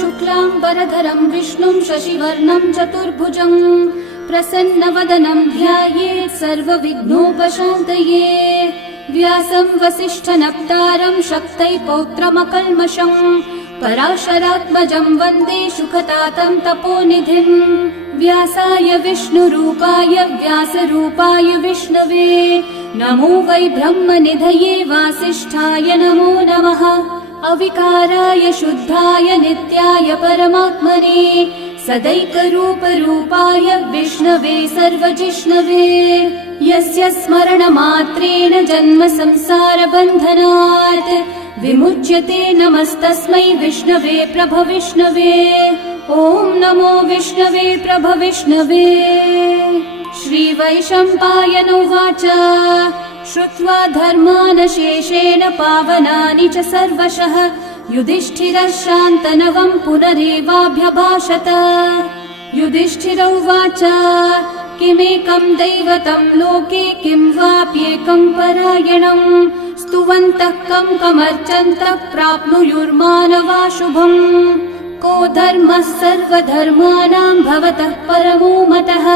शुक्लाम्बरधरं विष्णुं शशिवर्णं चतुर्भुजं प्रसन्नवदनं ध्यायेत् सर्वविघ्नोपशान्तये। व्यासं वसिष्ठनप्तारं शक्तै पौत्रमकल्मषं पराशरात्मजं वन्दे शुकतातं तपोनिधिं। व्यासाय विष्णुरूपाय व्यासरूपाय विष्णवे नमो वै ब्रह्मनिधये वासिष्ठाय नमो नमः। अविकाराय शुद्धाय नित्याय परमात्मने सदैकरूपरूपाय विष्णवे सर्वजिष्णवे। यस्य स्मरणमात्रेण जन्म संसारबन्धनात् विमुच्यते नमस्तस्मै विष्णवे प्रभविष्णवे। ॐ नमो विष्णवे प्रभविष्णवे। श्रीवैशम्पायन उवाच श्रुत्वा धर्मानशेषेण पावनानि च सर्वशः युधिष्ठिरः शान्तनवं पुनरेवाभ्यभाषत। युधिष्ठिर उवाच किमेकं दैवतं लोके किं वाप्येकं परायणं स्तुवन्तः कं कमर्चन्तः प्राप्नुयुर्मानवा शुभम्। को धर्मः सर्वधर्माणां भवतः परमो मतः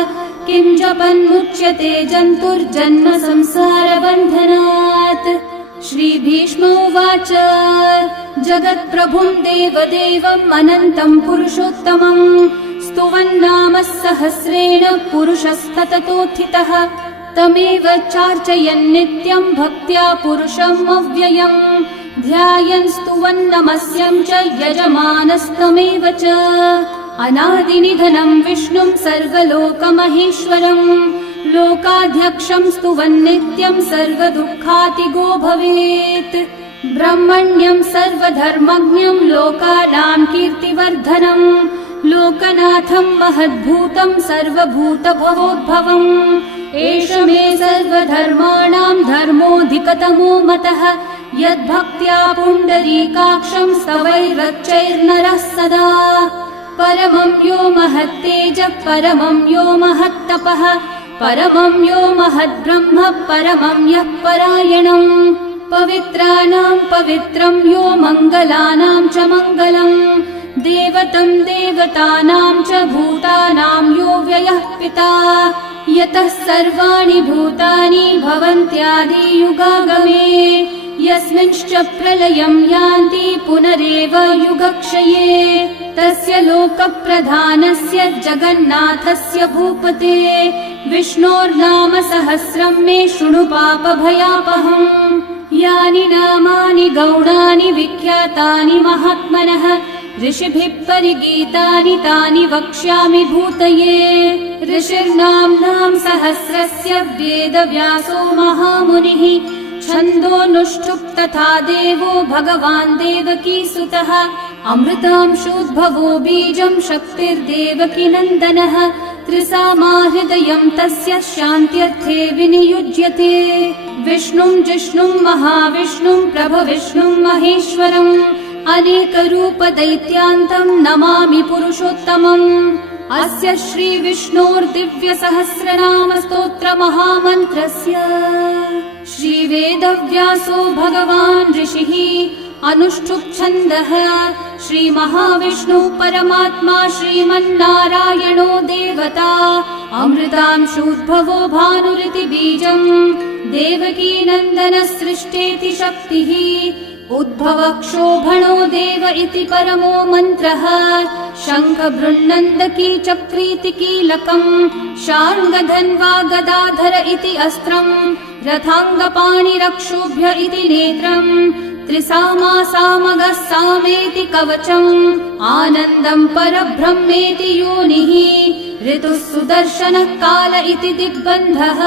किं जपन्मुच्यते जन्तुर्जन्म संसारबन्धनात्। श्रीभीष्म उवाच जगत्प्रभुं देवदेवम् अनन्तं पुरुषोत्तमं स्तुवन्नाम सहस्रेण पुरुषस्तततोत्थितः तमेव चार्चयन् नित्यं भक्त्या पुरुषम् अव्ययम् ध्यायन् स्तुवन्नमस्यं च यजमानस्तमेव च। अनादिनिधनं विष्णुं सर्वलोकमहेश्वरम् लोकाध्यक्षं स्तुवन्नित्यं सर्वदुःखातिगो भवेत्। ब्रह्मण्यं सर्वधर्मज्ञं लोकानां कीर्तिवर्धनम् लोकनाथं महद्भूतं सर्वभूतभवोद्भवम्। एष मे सर्वधर्माणां धर्मोऽधिकतमो मतः यद्भक्त्या पुण्डरीकाक्षं स्तवैरर्चैर्नरः सदा। परमं यो महत्तेजः परमं यो महत्तपः परमं यो महद्ब्रह्म परमं यः परायणम्। पवित्राणां पवित्रं यो मङ्गलानां च मङ्गलम् देवतं देवतानां च भूतानां यो व्ययः पिता यतः सर्वाणि भूतानि भवन्त्यादियुगागमे यस्मिंश्च प्रलयं यान्ति पुनरेव युगक्षये तस्य लोकप्रधानस्य जगन्नाथस्य भूपते विष्णोर्नाम सहस्रं मे शृणु पापभयापहम्। यानि नामानि गौणानि विख्यातानि महात्मनः ऋषिभिः परिगीतानि तानि वक्ष्यामि भूतये। ऋषिर्नाम्नां सहस्रस्य वेदव्यासो महामुनिः छन्दोऽनुष्ठुप् तथा देवो भगवान् देवकीसुतः अमृतांशोद्भवो बीजं शक्तिर्देवकी नन्दनः त्रिसामा हृदयं तस्य शान्त्यर्थे विनियुज्यते। विष्णुं जिष्णुं महाविष्णुं प्रभविष्णुं महेश्वरम् अनेकरूपदैत्यान्तं नमामि पुरुषोत्तमम्। अस्य श्रीविष्णोर्दिव्यसहस्रनामस्तोत्रमहामन्त्रस्य श्रीवेदव्यासो भगवान् ऋषिः अनुष्ठुप्छन्दः श्रीमहाविष्णुः परमात्मा श्रीमन्नारायणो देवता अमृतांशोद्भवो भानुरिति बीजम् देवकी नन्दनसृष्टेति शक्तिः उद्भवक्षोभणो देव इति परमो मन्त्रः शङ्खबृन्नन्दकी चक्रीति कीलकम् शार्ङ्गधन्वा गदाधर इति अस्त्रम् रथाङ्गपाणिरक्षोभ्य इति नेत्रम् त्रिसामा सामगः सामेति कवचम् आनन्दम् परब्रह्मेति योनिः ऋतुः सुदर्शनः काल इति दिग्बन्धः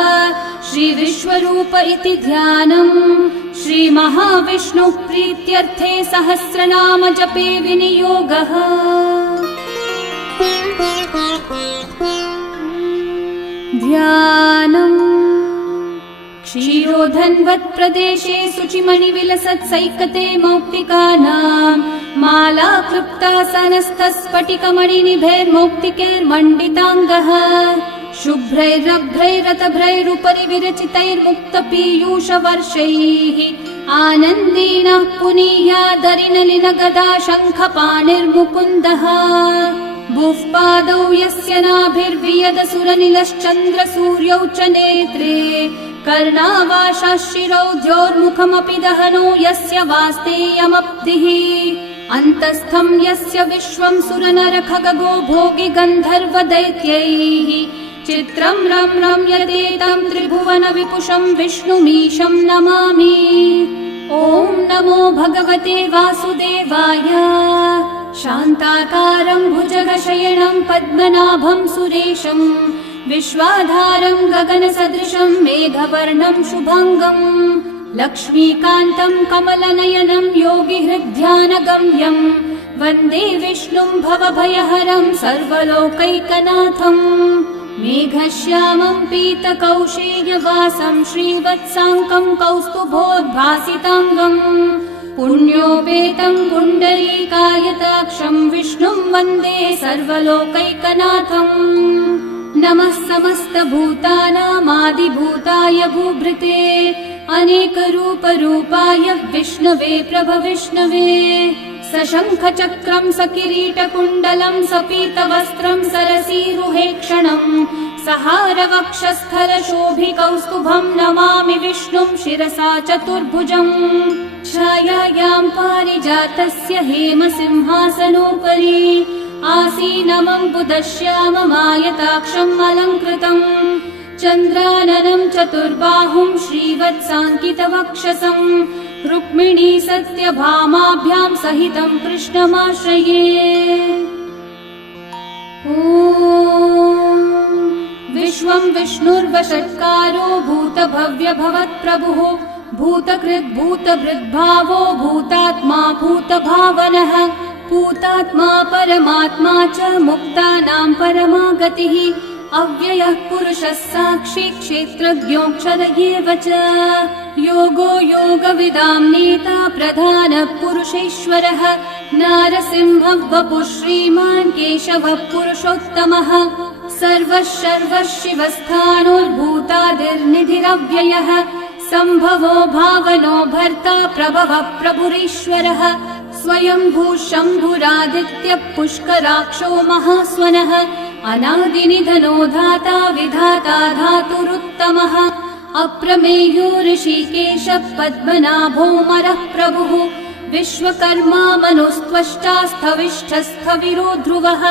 श्रीविश्वरूप इति ध्यानम् श्रीमहाविष्णुः प्रीत्यर्थे सहस्रनाम जपे विनियोगः। ध्यानम् क्षीरोधन्वत् प्रदेशे शुचिमणिविलसत्सैकते मौक्तिकानाम् माला क्लृप्तासनस्थस्फटिकमणिनिभैर्मौक्तिकैर्मण्डिताङ्गः शुभ्रैरभ्रैरतभ्रैरुपरि विरचितैर्मुक्तपीयूषवर्षैः आनन्देन पुनीयादरिनलिनगदा शङ्खपाणिर्मुकुन्दः भुः पादौ यस्य नाभिर्वियदसुरनिलश्चन्द्रसूर्यौ च नेत्रे कर्णावाशाशिरौ द्योर्मुखमपि दहनो यस्य वास्तेयमब्धिः अन्तस्थं यस्य विश्वं सुरनरखगो भोगि गन्धर्वदैत्यैः चित्रं रम्यते तं त्रिभुवन विपुषं विष्णुमीशं नमामि। ॐ नमो भगवते वासुदेवाय। शान्ताकारं भुजगशयनं पद्मनाभं सुरेशं विश्वाधारं गगनसदृशं मेघवर्णं शुभङ्गं लक्ष्मीकान्तं कमलनयनं योगिहृद्ध्यानगम्यं वन्दे विष्णुं भवभयहरं सर्वलोकैकनाथम् मेघश्यामं पीतकौशेयवासं श्रीवत्साङ्कं कौस्तुभोद्भासिताङ्गं पुण्योपेतं पुण्डरीकायताक्षं विष्णुं वन्दे सर्वलोकैकनाथम् नमः समस्तभूतानामादिभूताय भूभृते अनेकरूपरूपाय विष्णवे प्रभविष्णवे सशङ्खचक्रं सकिरीटकुण्डलं सपीतवस्त्रं सरसीरुहेक्षणं सहारवक्षस्थलशोभिकौस्तुभं नमामि विष्णुं शिरसा चतुर्भुजम् छायायां पारिजातस्य हेमसिंहासनोपरि आसीनमम्बुदश्याममायताक्षम् अलङ्कृतम् चन्द्राननं चतुर्बाहुं श्रीवत्साङ्कितवक्षसं रुक्मिणी सत्यभामाभ्यां सहितं कृष्णमाश्रये। ॐ विश्वं विष्णुर्वषट्कारो भूतभव्यभवत्प्रभुः भूतकृद्भूतभृद्भावो भूतात्मा भूतभावनः भूतात्मा परमात्मा च मुक्तानां परमागतिः अव्ययः पुरुषः साक्षी क्षेत्रज्ञोऽक्षर एव च योगो योगविदां नेता प्रधानः पुरुषेश्वरः नारसिंहः वपुः श्रीमान् केशवः पुरुषोत्तमः सर्वः शर्वः शिवस्थाणोर्भूतादिर्निधिरव्ययः सम्भवो भावनो भर्ता प्रभवः प्रभुरीश्वरः स्वयंभू शम्भुरादित्यः पुष्कराक्षो महास्वनः अनादिनिधनो धाता विधाता धातुरुत्तमः अप्रमेयो ऋषिकेशः पद्मनाभोऽमरः प्रभुः विश्वकर्मा मनुस्त्वष्टा स्थविष्ठस्थविरो ध्रुवः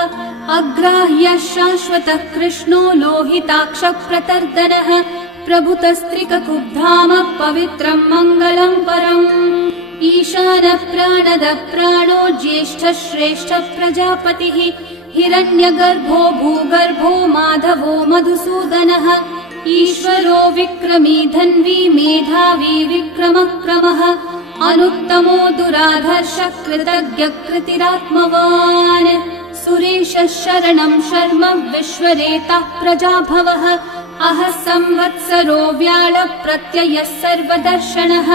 अग्राह्यः शाश्वतः कृष्णो लोहिताक्षः प्रतर्दनः प्रभुतस्त्रिककुब्धामः पवित्रं मङ्गलं परम् ईशानः प्राणदः प्राणो ज्येष्ठः श्रेष्ठः प्रजापतिः हिरण्यगर्भो भूगर्भो माधवो मधुसूदनः ईश्वरो विक्रमी धन्वी मेधावी विक्रमक्रमः अनुत्तमो दुराधर्षः कृतज्ञः कृतिरात्मवान् सुरेशः शरणं शर्म विश्वरेतः प्रजाभवः अहः संवत्सरो व्याळः प्रत्ययः सर्वदर्शनः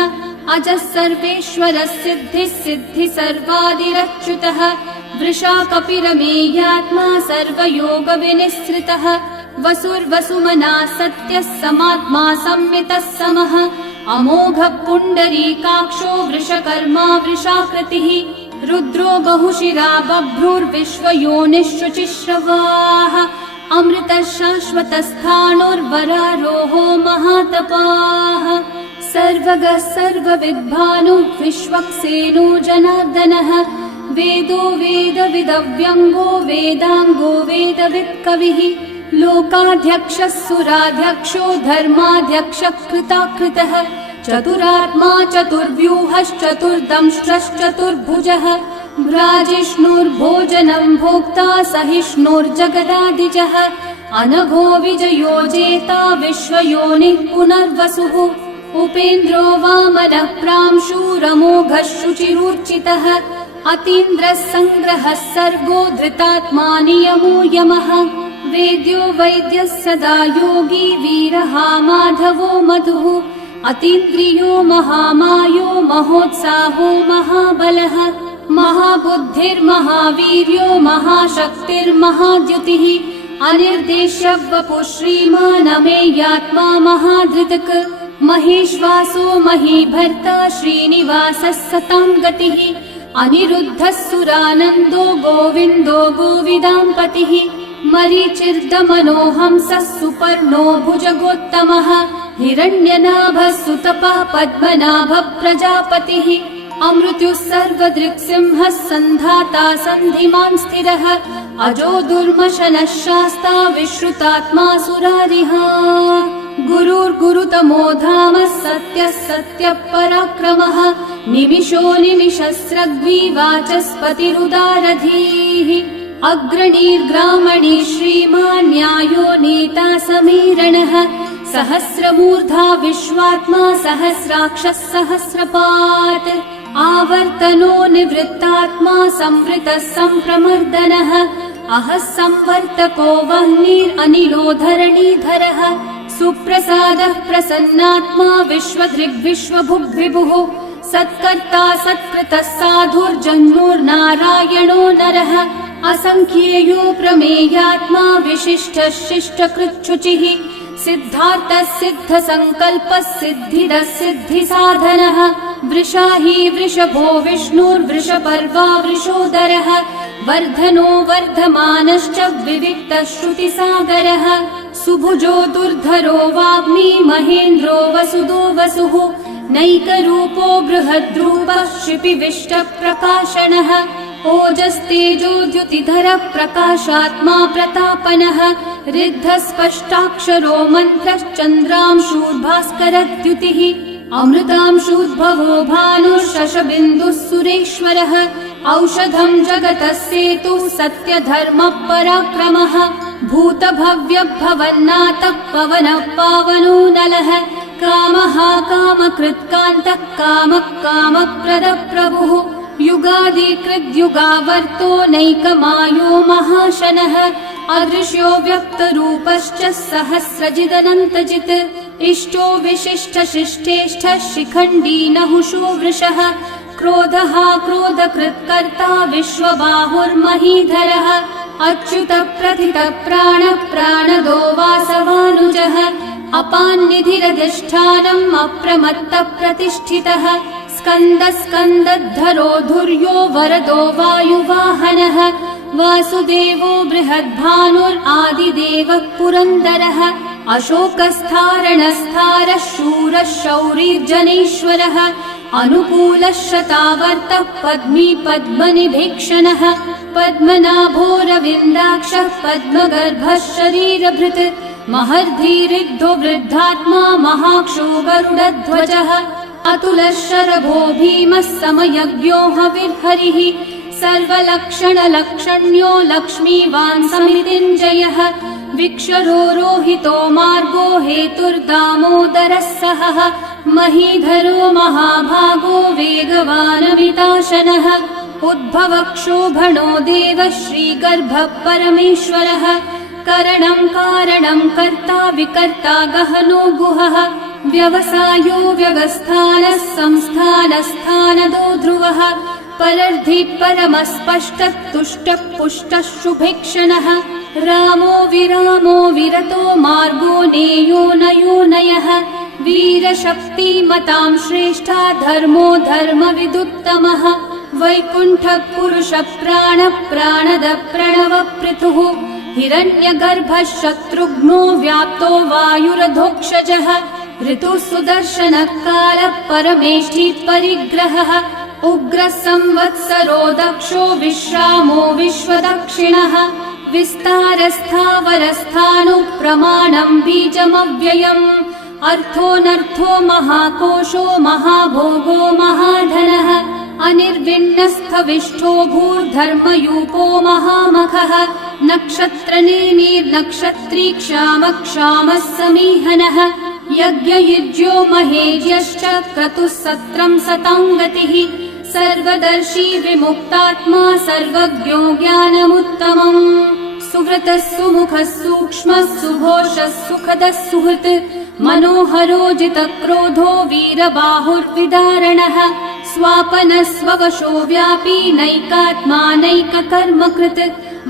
अजः सर्वेश्वरः सिद्धिः सिद्धि सर्वादिरच्युतः वृषा कपिरमेयात्मा सर्वयोगविनिःसृतः वसुर्वसुमना सत्यः समात्मा संवितः समः अमोघः पुण्डरीकाक्षो वृषकर्मा वृषाकृतिः रुद्रो बहुशिरा बभ्रुर्विश्वयोनिःशुचिश्रवाः अमृतः शाश्वतस्थाणुर्वरारोहो महातपाः सर्वगः सर्वविद्भानुः विश्वक्सेनो जनार्दनः वेदो वेदविदव्यङ्गो वेदाङ्गो वेदवित्कविः लोकाध्यक्षः सुराध्यक्षो धर्माध्यक्षः कृताकृतः चतुरात्मा चतुर्व्यूहश्चतुर्दंष्ट्रश्चतुर्भुजः भ्राजिष्णुर्भोजनं भोक्ता सहिष्णुर्जगदादिजः अनघो विजयो जेता विश्वयोनिः पुनर्वसुः उपेन्द्रो वामनः प्रांशुरमोघः शुचिरूर्चितः अतीन्द्रः सङ्ग्रहः सर्गो धृतात्मा नियमो यमः वेद्यो वैद्यः सदा योगी वीरः माधवो मधुः अतीन्द्रियो महामायो महोत्साहो महाबलः महाबुद्धिर्महावीर्यो महाशक्तिर्महाद्युतिः अनिर्देश्य वपुः श्रीमान् अमेयात्मा महाधृतक् महेश्वासो महीभर्ता श्रीनिवासः सतां गतिः अनिरुद्धः सुरानन्दो गोविन्दो गोविदाम्पतिः मरीचिर्दमनोहंसः सुपर्णो भुजगोत्तमः हिरण्यनाभः सुतपः पद्मनाभः प्रजापतिः अमृत्युः सर्वदृक्सिंहः सन्धाता सन्धिमान् स्थिरः अजो दुर्मशनः शास्ता विश्रुतात्मा सुरारिः गुरुर्गुरुतमो धामः सत्यः सत्यः पराक्रमः निमिषो निमिषस्रग्वी वाचस्पतिरुदारधीः अग्रणीर्ग्रामणी श्रीमान् न्यायो नेता समीरणः सहस्रमूर्धा विश्वात्मा सहस्राक्षः सहस्रपात् आवर्तनो निवृत्तात्मा संवृतः सम्प्रमर्दनः अहः संवर्तको वह्निरनिलो धरणीधरः सुप्रसादः प्रसन्नात्मा विश्वदृग्विश्वभुग्विभुः सत्कर्ता सत्कृतः साधुर्जन्मुर्नारायणो नरः असंख्येयो प्रमेयात्मा विशिष्टः शिष्टकृच्छुचिः सिद्धार्थः सिद्धसङ्कल्पः सिद्धिदः सिद्धिसाधनः वृषाही वृषभो विष्णुर्वृषपर्वा वृषोदरः वर्धनो वर्धमानश्च विविक्तः श्रुतिसागरः सुभुजो दुर्धरो वाग्मी महेन्द्रो वसुदो वसुः नैकरूपो बृहद्रूपः शिपिविष्टप्रकाशनः ओजस्तेजोद्युतिधरः प्रकाशात्मा प्रतापनः ऋद्धस्पष्टाक्षरो मन्त्रश्चन्द्रांशूर्भास्करद्युतिः अमृतांशूद्भवो भानुः सुरेश्वरः औषधं जगतः सेतुः सत्यधर्मः पराक्रमः भूतभव्यभवन्नाथः पवनः पावनो नलः कामः कामकृत्कान्तः कामः कामप्रदः प्रभुः युगादिकृद्युगावर्तो नैकमायो महाशनः अदृश्यो व्यक्तरूपश्च सहस्रजिदनन्तजित् इष्टो विशिष्टशिष्टेष्ठः शिखण्डी नहुषो वृषः क्रोधः क्रोधकृत्कर्ता विश्वबाहुर्महीधरः अच्युतः प्रथितः प्राणः प्राणदो वासवानुजः अपान्निधिरधिष्ठानम् अप्रमत्तः प्रतिष्ठितः स्कन्दस्कन्दद्धरो धुर्यो वरदो वायुवाहनः वासुदेवो बृहद्भानुरादिदेवः पुरन्दरः अशोकस्थारणस्थारः शूरः शौरिर्जनेश्वरः अनुकूलः शतावर्तः पद्मी पद्मनिभीक्षणः पद्मनाभोरविन्दाक्षः पद्मगर्भः शरीरभृत् महर्धिरिग्धो वृद्धात्मा महाक्षो गरुडध्वजः अतुलः शरभो भीमः समयज्ञो हविर्हरिः सर्वलक्षणलक्षण्यो लक्ष्मीवान् समितिञ्जयः विक्षरो रोहितो मार्गो हेतुर्दामोदरः सहः महीधरो महाभागो वेगवानमिताशनः उद्भवक्षोभणो देवः श्रीगर्भः परमेश्वरः करणं कारणं कर्ता विकर्ता गहनो गुहः व्यवसायो व्यवस्थानः संस्थानस्थानदो ध्रुवः परर्धि परमस्पष्टः तुष्टः पुष्टः शुभेक्षणः रामो विरामो विरतो मार्गो नेयो नयो नयः वीरशक्तिमतां श्रेष्ठा धर्मो धर्मविदुत्तमः वैकुण्ठः पुरुषः प्राणः प्राणदः प्रणवः पृथुः हिरण्यगर्भः शत्रुघ्नो व्याप्तो वायुरधोक्षजः ऋतुः सुदर्शनः कालः परमेष्ठी परिग्रहः उग्रः संवत्सरो दक्षो विश्रामो विश्वदक्षिणः विस्तारस्थावरस्थाणुः प्रमाणं बीजमव्ययम् अर्थोऽनर्थो महाकोशो महाभोगो महाधनः अनिर्विण्णस्थविष्ठो भूर्धर्मयूपो महामखः नक्षत्रनेमिर्नक्षत्री क्षामः समीहनः यज्ञयुज्यो महेज्यश्च क्रतुः सत्रं सताङ्गतिः सर्वदर्शी विमुक्तात्मा सर्वज्ञो ज्ञानमुत्तमम् सुव्रतः सुमुखः सूक्ष्मः सुघोषः सुखदः सुहृत् मनोहरोजितक्रोधो वीरबाहुर्विदारणः स्वापनः स्ववशो व्यापी नैकात्मा नैककर्मकृत्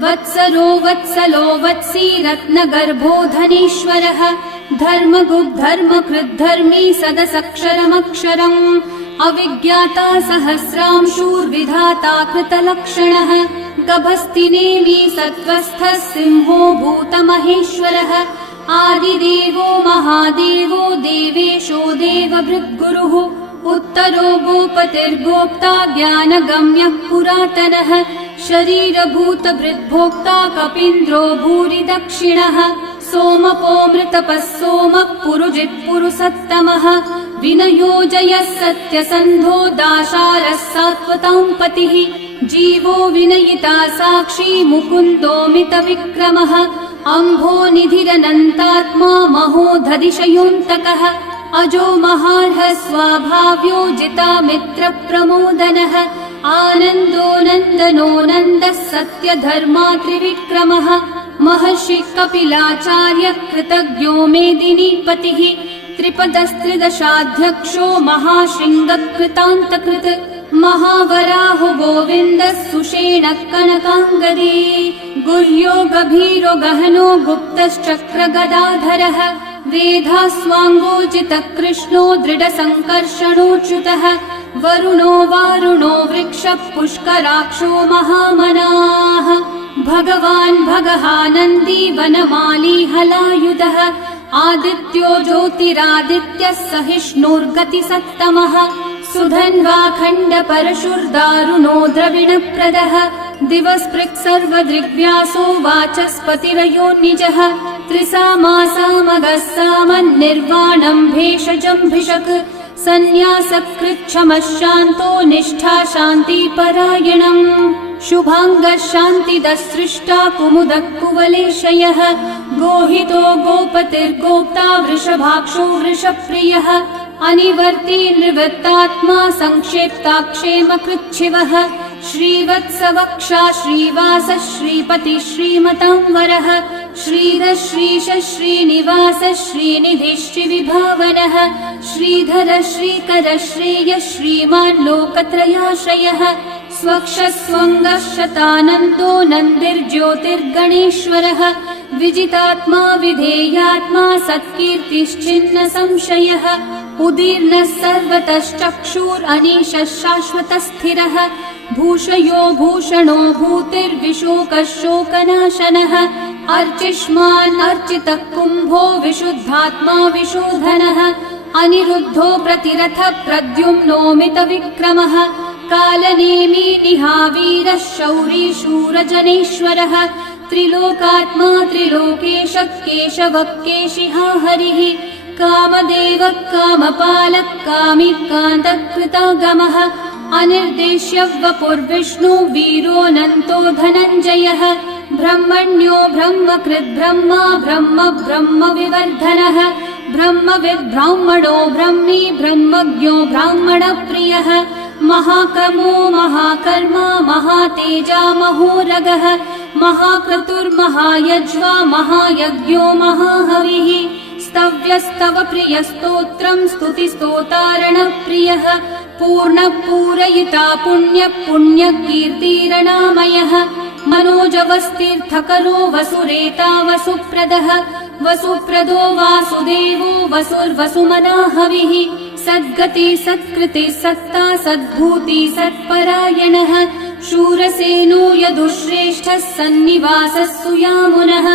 वत्सरो वत्सलो वत्सी रत्नगर्भो धनेश्वरः धर्मकृद्धर्मी सदसक्षरमक्षरम् अविज्ञाता सहस्रांशूर्विधाता कृतलक्षणः गभस्तिनेमि सत्त्वस्थः सिंहो भूतमहेश्वरः आदिदेवो महादेवो देवेशो देवभृद्गुरुः उत्तरो गोपतिर्गोप्ता ज्ञानगम्यः पुरातनः शरीरभूतभृद्भोक्ता कपीन्द्रो भूरि दक्षिणः सोमपोऽमृतपः सोमः पुरुजित्पुरुसत्तमः विनयोजयः सत्यसन्धो दाशारः सात्वतां पतिः जीवो विनयिता साक्षी मुकुन्दोऽमितविक्रमः अम्भो निधिरनन्तात्मा महोदधिशयोऽन्तकः अजो महार्हः स्वाभाव्यो जितामित्रप्रमोदनः आनन्दो नन्दनो नन्दः सत्यधर्मा त्रिविक्रमः महर्षिः कपिलाचार्यः कृतज्ञो मेदिनीपतिः त्रिपदस्त्रिदशाध्यक्षो महाशृङ्गकृतान्तकृत् महावराहो गोविन्दः सुषेणः कनकाङ्गदे गुह्यो गभीरो गहनो गुप्तश्चक्रगदाधरः वेधास्वाङ्गोचितः कृष्णो दृढसङ्कर्षणोच्युतः वरुणो वारुणो वृक्षः पुष्कराक्षो महामनाः भगवान् भगहानन्दी वनमाली हलायुधः आदित्यो ज्योतिरादित्यः सहिष्णुर्गतिसत्तमः सुधन्वाखण्ड परशुर्दारुणो द्रविणप्रदः दिवस्पृक् सर्वदृग्व्यासो वाचस्पतिरयो निजः त्रिसामासामगः सामन्निर्वाणम् भेषजम्भिषक् सन्न्यासकृच्छमः शान्तो निष्ठा शान्तिपरायणम् शुभाङ्गः शान्तिदः सृष्टा कुमुदः कुवलेशयः गोहितो गोपतिर्गोप्ता वृषभाक्षो वृषप्रियः अनिवर्ती निवृत्तात्मा संक्षेप्ताक्षेमकृच्छिवः श्रीवत्सवक्षा श्रीवासः श्रीपतिः श्रीमतांवरः श्रीधः श्रीशः श्रीनिवासः श्रीनिधिः श्रीविभावनः श्रीधरः श्रीकरः श्रेयः श्रीमान् लोकत्रयाश्रयः स्वक्षः स्वङ्गः शतानन्दो नन्दिर्ज्योतिर्गणेश्वरः विजितात्मा विधेयात्मा सत्कीर्तिश्चिन्न संशयः उदीर्णः सर्वतश्चक्षुरनीशः शाश्वतस्थिरः भूषयो भूषणो भूतिर्विशोकः शोकनाशनः अर्चिष्मान् अर्चितः कुम्भो विशुद्धात्मा विशोधनः अनिरुद्धो प्रतिरथ प्रद्युम्नोमितविक्रमः कालनेमी निहावीरः शौरी शूरजनेश्वरः त्रिलोकात्मा त्रिलोकेशः केशवः केशिहा हरिः कामदेवः कामपालः कामिकान्तकृतागमः अनिर्देश्य वपुर्विष्णु वीरोऽनन्तो धनञ्जयः ब्रह्मण्यो ब्रह्मकृद् ब्रह्मा ब्रह्म ब्रह्मविवर्धनः ब्रह्मविद् ब्राह्मणो ब्रह्मी ब्रह्मज्ञो ब्राह्मणप्रियः महाकर्मो महाकर्मा महातेजा महोरगः महाक्रतुर्महायज्वा महायज्ञो महाहविः स्तव्यस्तव प्रियस्तोत्रम् स्तुतिस्तोतारणप्रियः पूर्णपूरयिता पुण्यकीर्तिरणामयः मनोजवस्तीर्थकरो वसुरेता वसुप्रदः वसुप्रदो वासुदेवो वसुर्वसुमनाहविः सद्गति सत्कृति सत्ता सद्भूति सत्परायणः शूरसेनो यदुश्रेष्ठः सन्निवासः सुयामुनः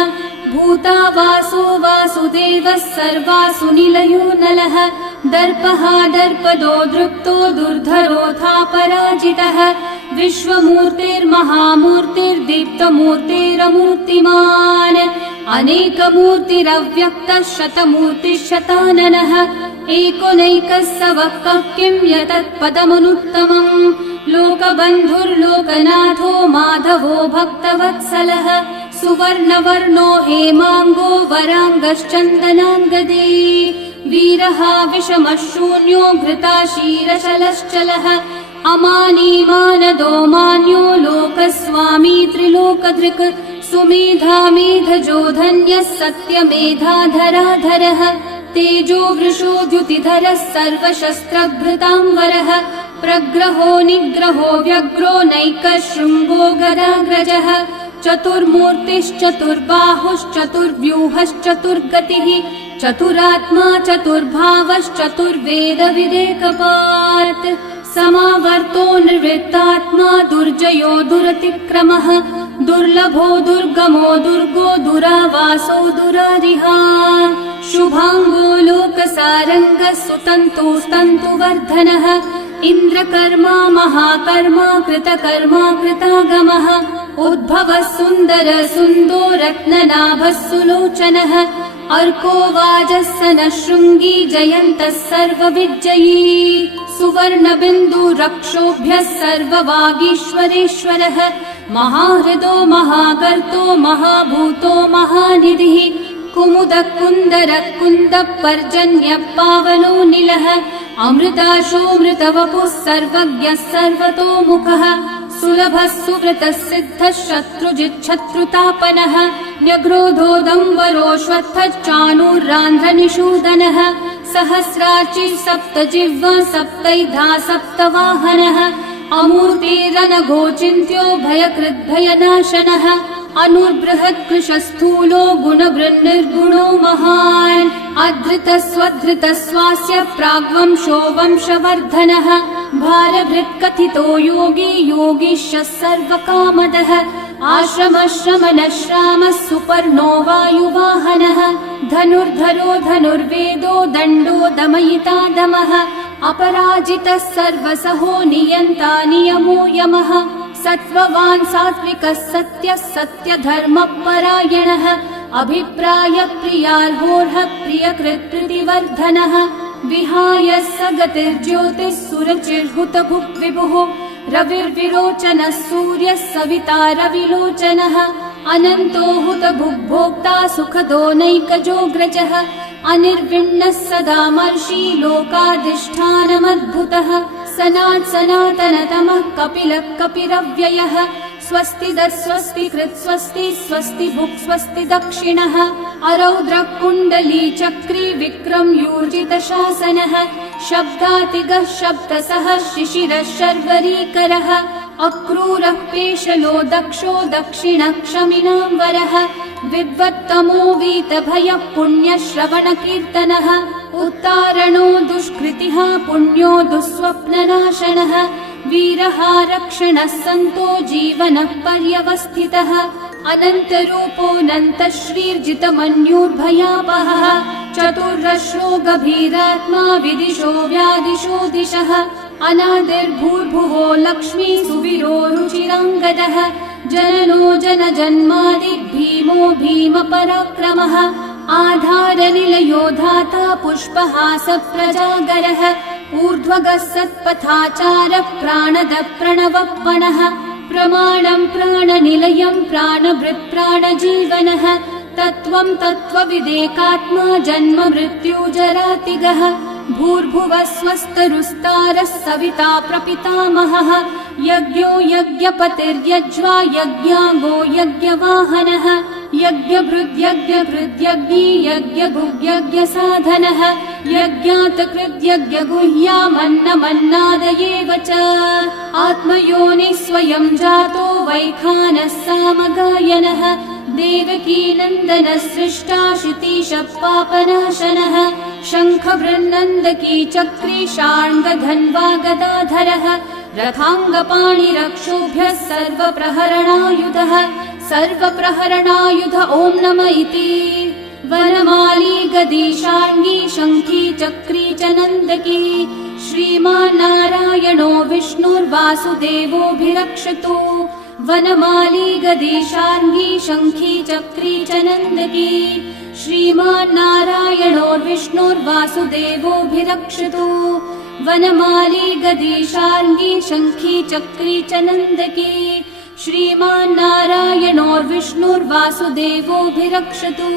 भूता वासो वासुदेवः सर्वासु निलयो नलः दर्पः दर्पदो दृप्तो दुर्धरोऽथा पराजितः विश्वमूर्तिर्महामूर्तिर्दीप्तमूर्तिरमूर्तिमान् अनेकमूर्तिरव्यक्तः शतमूर्तिः शताननः एकोनैकः स वः किं यतत्पदमनुत्तमम् लोकबन्धुर्लोकनाथो माधवो भक्तवत्सलः सुवर्णवर्णो हेमाङ्गो वराङ्गश्चन्दनाङ्गदे वीरः विषमः शून्यो घृताशीरशलश्चलः अमानी मानदो मान्यो लोकस्वामी त्रिलोकधृक् सुमेधामेधजो धन्यः सत्यमेधाधराधरः तेजो वृषो द्युतिधरः सर्वशस्त्रभृताम्बरः प्रग्रहो निग्रहो व्यग्रो नैकः शृङ्गो गदाग्रजः चतुर्मूर्तिश्चतुर्बाहुश्चतुर्व्यूहश्चतुर्गतिः चतुरात्मा चतुर्भावश्चतुर्वेदविदेकपात् समावर्तो निर्वृत्तात्मा दुर्जयो दुरतिक्रमः दुर्लभो दुर्गमो दुर्गो दुरावासो दुरारिहा शुभाङ्गो लोकसारङ्गः सुतन्तुस्तन्तुवर्धनः इन्द्रकर्मा महाकर्मा कृतकर्मा कृतागमः उद्भवः सुन्दर सुन्दो रत्ननाभः सुलोचनः अर्को वाजः सनः शृङ्गी जयन्तः सर्वविजयी सुवर्णबिन्दु रक्षोभ्यः सर्ववागीश्वरेश्वरः महाहृदो महागर्तो महाभूतो महानिधिः कुमुदः कुन्दरः कुन्दः पर्जन्यः पावनो निलः अमृताशोऽमृतवपुः सर्वज्ञः सर्वतोमुखः सुलभः सुव्रतः सिद्धः शत्रुजिच्छत्रुतापनः न्यग्रोधोदम्बरोऽश्वत्थः चाणूर्रान्ध्रनिषूदनः सहस्रार्चिः सप्तजिह्वा सप्तैधा सप्तवाहनः अमूर्तिरनघोचिन्त्यो भयकृद्भयनाशनः अनुर्बृहत्कृशस्थूलो गुणभृन्निर्गुणो महान् अधृतः स्वधृतः स्वास्य प्राग्वंशो वंशवर्धनः भारभृत्कथितो योगी योगीशः सर्वकामदः आश्रमः श्रमणः श्रामः सुपर्णो वायुवाहनः धनुर्धरो धनुर्वेदो दण्डो दमयिता दमः अपराजितः सर्वसहो नियन्ता नियमो यमः सत्त्ववान् सात्विकः सत्यः सत्यधर्मपरायणः अभिप्राय प्रियार्होर्ह प्रियकृत्प्रीतिवर्धनः विहाय स गतिर्ज्योतिः सुरचिर्हुतभुक् विभुः रविर्विरोचनः सूर्यः सविता रविलोचनः अनन्तो हुतभुग्भोक्ता सुखदो नैकजोऽग्रजः अनिर्विण्णः सदा मर्षि लोकाधिष्ठानमद्भुतः सनात् सनातनतमः कपिलः कपिरव्ययः स्वस्तिदः स्वस्तिकृत् स्वस्ति स्वस्ति भुक् स्वस्ति दक्षिणः अरौद्रः कुण्डली चक्री विक्रम यूर्जितशासनः शब्दातिगः शब्दसः शिशिरः शर्वरीकरः अक्रूरः पेशलो दक्षो दक्षिणः क्षमिनाम्बरः विद्वत्तमो वीतभयः पुण्यश्रवणकीर्तनः उत्तारणो दुष्कृतिः पुण्यो दुःस्वप्ननाशनः वीरः रक्षणः सन्तो जीवनः पर्यवस्थितः अनन्तरूपोऽनन्तः श्रीर्जितमन्युर्भयापहः चतुर्रश्रो गभीरात्मा विदिशो व्यादिशो दिशः अनादिर्भूर्भुवो लक्ष्मी सुवीरो रुचिराङ्गदः जननो जनजन्मादि भीमो भीमपराक्रमः आधारनिलयो धाता पुष्पहासप्रजागरः ऊर्ध्वगः सत्पथाचारः प्राणदः प्रणवप्पणः प्रमाणं प्राणनिलयं प्राणभृत् प्राणजीवनः तत्त्वं तत्त्वविदेकात्मा जन्म मृत्युजरातिगः भूर्भुवः स्वस्तरुस्तारः सविता प्रपितामहः यज्ञो यज्ञपतिर्यज्वा यज्ञाङ्गो यज्ञवाहनः यज्ञभृद्यज्ञभृद्यज्ञी यज्ञभुग्यज्ञसाधनः यज्ञातकृद्यज्ञगुह्यामन्नमन्नादयेव च आत्मयोनिः स्वयं जातो वैखानः सामगायनः देवकीनन्दनः सृष्टा शितीशः पापनाशनः शङ्खवृन्नन्दकी चक्री शार्ङ्गधन्वा गदाधरः रथाङ्गपाणिरक्षोभ्यः सर्वप्रहरणायुधः सर्वप्रहरणायुध ॐ नम इति वनमाली गदी शार्ङ्गी शङ्खी चक्री च नन्दकी श्रीमान्नारायणो विष्णुर्वासुदेवोऽभिरक्षतु वनमाली गदी शार्ङ्गी शङ्खी चक्री च नन्दकी श्रीमान्नारायणो विष्णुर्वासुदेवोऽभिरक्षतु वनमाली गदी शार्ङ्गी शङ्खी चक्री च नन्दकी श्रीमान्नारायणो विष्णुर्वासुदेवोऽभिरक्षतु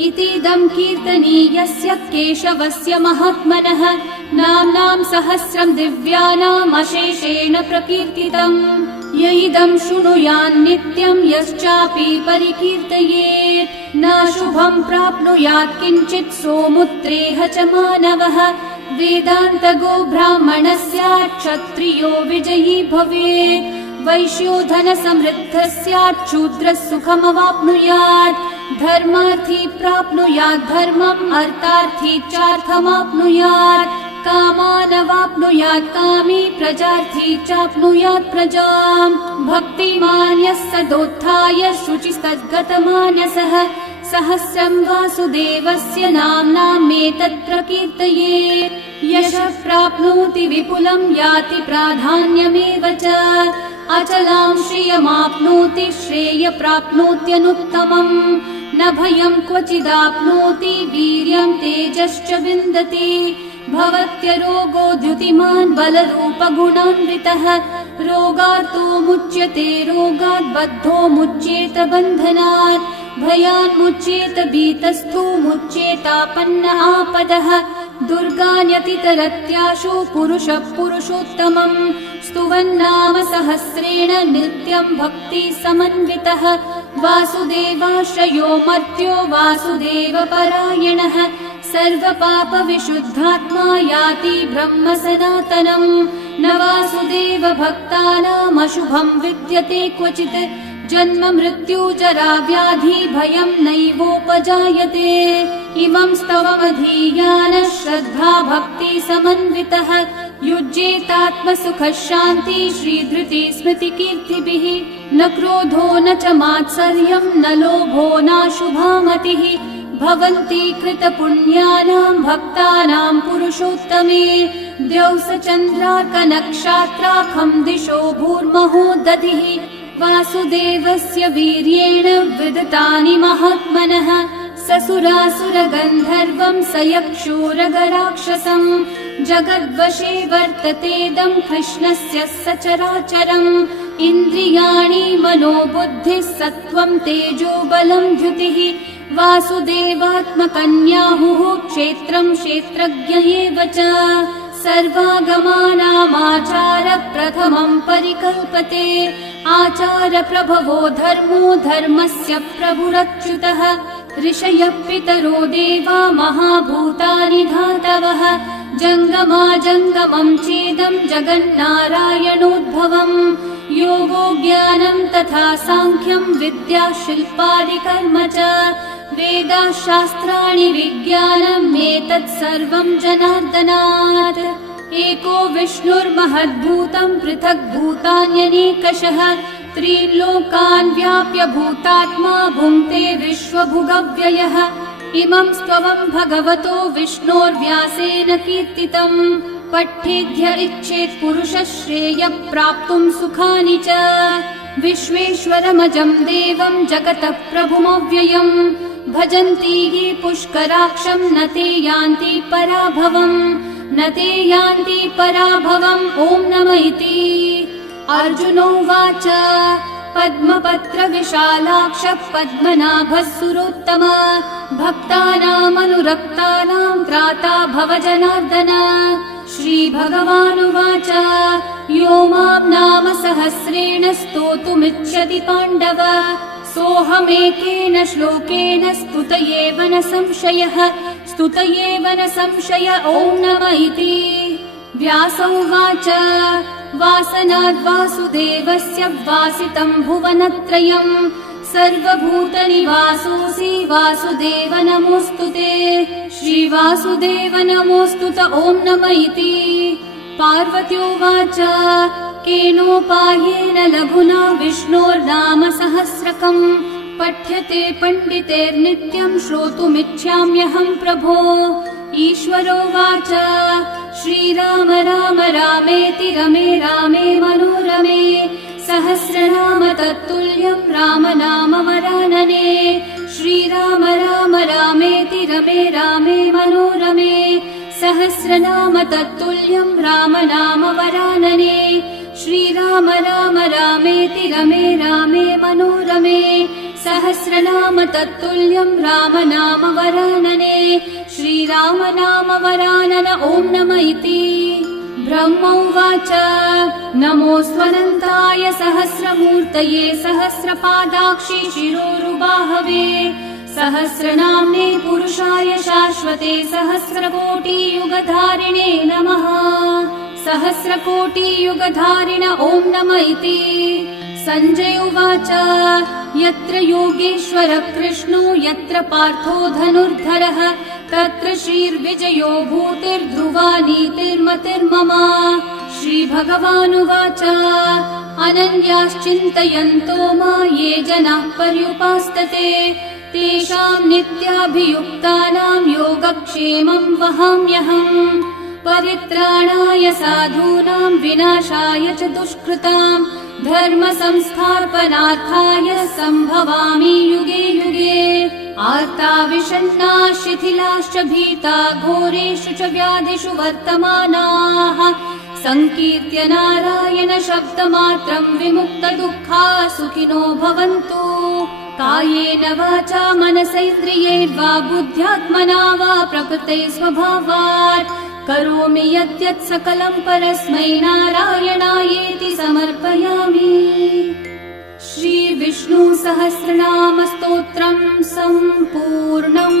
इतीदं कीर्तनीयस्य केशवस्य महात्मनः नाम्नां सहस्रं दिव्यानाम् अशेषेण प्रकीर्तितम्। य इदं शृणुयान्नित्यं यश्चापि परिकीर्तयेत् न शुभं प्राप्नुयात् किञ्चित् सोमुत्रेह च मानवः। वेदान्तगो ब्राह्मणः स्यात् क्षत्रियो विजयी भवेत्। वैश्यो धनसमृद्धः स्यात् शूद्रः सुखमवाप्नुयात्। धर्मार्थी प्राप्नुयात् धर्मम् अर्थार्थी चार्थमाप्नुयात्। कामानवाप्नुयात् कामी प्रजार्थी चाप्नुयात् प्रजाम्। भक्तिमान् यः सदोत्थाय शुचिस्तद्गतमानसः सहस्रं वासुदेवस्य नाम्नामेतत् प्रकीर्तयेत्। यशः प्राप्नोति विपुलं याति प्राधान्यमेव च। अचलां श्रियमाप्नोति श्रेय प्राप्नोत्यनुत्तमम्। न भयं क्वचिदाप्नोति वीर्यं तेजश्च विन्दति। भवत्यरोगो द्युतिमान् बलरूपगुणान्वितः। रोगार्तो मुच्यते रोगात् बद्धो मुच्येत बन्धनात्। भयान्मुच्येत भीतस्थो मुच्येतापन्न आपदः। दुर्गान्यतितरत्याशु पुरुषः पुरुषोत्तमम्। स्तुवन्नाम सहस्रेण नित्यं भक्ति समन्वितः। वासुदेवाश्रयो मर्त्यो वासुदेवपरायणः। सर्वपापविशुद्धात्मा याति ब्रह्म सनातनम्। न वासुदेव भक्तानामशुभं विद्यते क्वचित्। जन्म मृत्यु जरा व्याधि भयं नैवोपजायते। इमं स्तवमधीयानः श्रद्धा भक्ति समन्वितः। युज्येतात्मसुखः शान्ति श्रीधृति स्मृतिकीर्तिभिः। न क्रोधो न च मात्सर्यं न लोभो नाशुभा मतिः। भवन्ति कृतपुण्यानां भक्तानां पुरुषोत्तमे। द्यौसचन्द्रार्कनक्षत्राखं दिशो भूर्महो दधिः। वासुदेवस्य वीर्येण विदितानि महात्मनः। ससुरासुरगन्धर्वं सयक्षूरगराक्षसम्। जगद्वशे वर्ततेदं कृष्णस्य सचराचरम्। इन्द्रियाणि मनोबुद्धिः सत्त्वं तेजो बलं द्युतिः। वासुदेवात्मकन्याहुः क्षेत्रं क्षेत्रज्ञ एव च। सर्वागमानामाचार प्रथमं परिकल्पते। आचार प्रभवो धर्मो धर्मस्य प्रभुरच्युतः। ऋषयः पितरो देवा महाभूतानि धातवः। जङ्गमाजङ्गमं चेदं जगन्नारायणोद्भवम्। योगो ज्ञानं तथा साङ्ख्यं विद्या शिल्पादिकर्म च। वेदाशास्त्राणि विज्ञानम् एतत् सर्वं जनार्दनात्। एको विष्णुर्महद्भूतं पृथक् भूतान्यनेकशः। त्रीन् लोकान् व्याप्य भूतात्मा भुङ्क्ते विश्वभुगव्ययः। इमं स्तवं भगवतो विष्णोर्व्यासेन कीर्तितम्। पठ्येद्य इच्छेत् पुरुषः श्रेय प्राप्तुं सुखानि च। विश्वेश्वरमजं देवं जगतः प्रभुमव्ययम्। भजन्ति ये पुष्कराक्षं न ते यान्ति पराभवम्। न ते यान्ति पराभवम्। ॐ नमः इति। अर्जुनोवाच पद्मपत्र विशालाक्ष पद्मनाभः सुरोत्तम। भक्तानामनुरक्तानां त्राता भव जनार्दन। श्रीभगवानुवाच यो मां नाम सहस्रेण स्तोतुमिच्छति पाण्डव। सोऽहमेकेन श्लोकेन स्तुत एव न संशयः। स्तुत एव न संशय। ॐ नमः इति। व्यास उवाच वासनाद् वासुदेवस्य वासितं भुवनत्रयम्। सर्वभूतनिवासोऽसि वासुदेव नमोऽस्तु ते। श्रीवासुदेव नमोऽस्तु ते। ॐ नमः इति। पार्वत्योवाच केनोपायेन लघुना विष्णोर्नाम सहस्रकम्। पठ्यते पण्डितेर्नित्यं श्रोतुमिच्छाम्यहं प्रभो। ईश्वरोवाच श्रीराम राम रामेति रमे रामे मनोरमे। सहस्रनाम तत्तुल्यं राम नाम वरानने। श्रीराम राम रामेति रमे रामे मनोरमे। सहस्रनाम तत्तुल्यं राम नाम वरानने। श्रीराम राम रामेति रमे रामे मनोरमे। सहस्रनाम तत्तुल्यं रामनाम वरानने श्रीरामनाम वरानन ॐ नम इति। ब्रह्म उवाच नमोऽस्त्वनन्ताय सहस्रमूर्तये सहस्रपादाक्षि शिरोरुबाहवे सहस्रनाम्ने पुरुषाय शाश्वते सहस्रकोटियुगधारिणे नमः। सहस्रकोटियुगधारिण ॐ नम इति। सञ्जय उवाच यत्र योगेश्वर कृष्णो यत्र पार्थो धनुर्धरः तत्र श्रीर्विजयो भूतिर्ध्रुवा नीतिर्मतिर्मम। श्रीभगवानुवाच अनन्याश्चिन्तयन्तो मा ये जनाः पर्युपासते तेषां नित्याभियुक्तानां योगक्षेमं वहाम्यहम्। परित्राणाय साधूनां विनाशाय च दुष्कृतां धर्म संस्थापनार्थाय सम्भवामि युगे युगे। आर्ता विषण्णा शिथिलाश्च भीता घोरेषु च व्याधिषु वर्तमानाः संकीर्त्य नारायण शब्दमात्रं विमुक्तदुःखा सुखिनो भवन्तु। कायेन वाचा मनसैन्द्रियैर्वा बुद्ध्यात्मना वा प्रकृते स्वभावात् करोमि यद्यत् सकलं परस्मै नारायणायेति समर्पयामि। श्री विष्णु सहस्रनाम स्तोत्रम् सम्पूर्णम्।